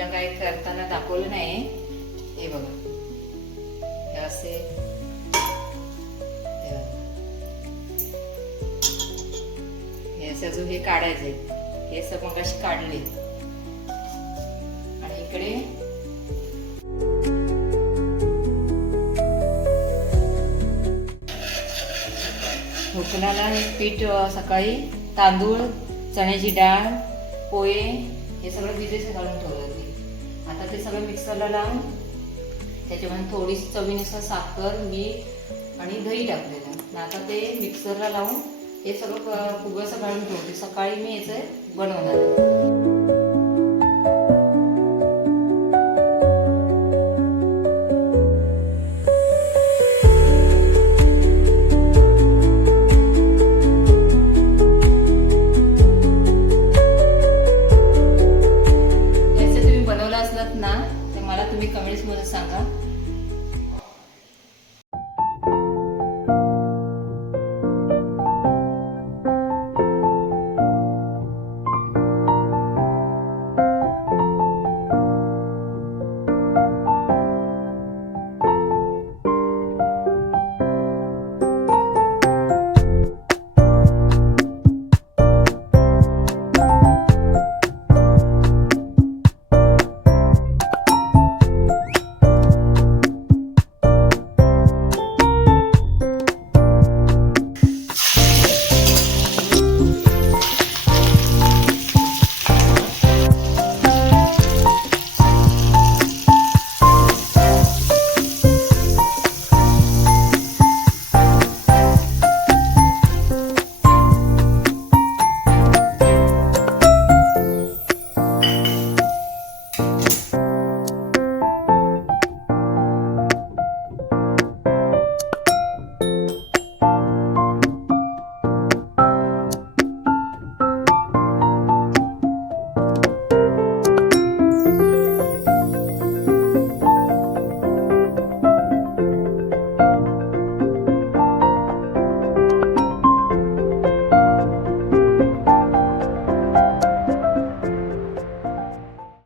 पहिला काय करताना दाखवलं नाही. हे बघा, हे असे अजून हे काढायचे. हे सब मग अशी काढले. आणि इकडे ढोकळ्याला हे पीठ सकाळी तांदूळ, चण्याची डाळ, पोहे हे सगळं भिजत घालून ठेवलं होते. आता ते सगळं मिक्सरला लावून त्याच्यामध्ये थोडीशी चवीनुसार साखर, मीठ आणि दही टाकलेलं. आता ते मिक्सरला लावून हे सगळं फुगसं घालून ठेवते. सकाळी मी याचं बनवणार.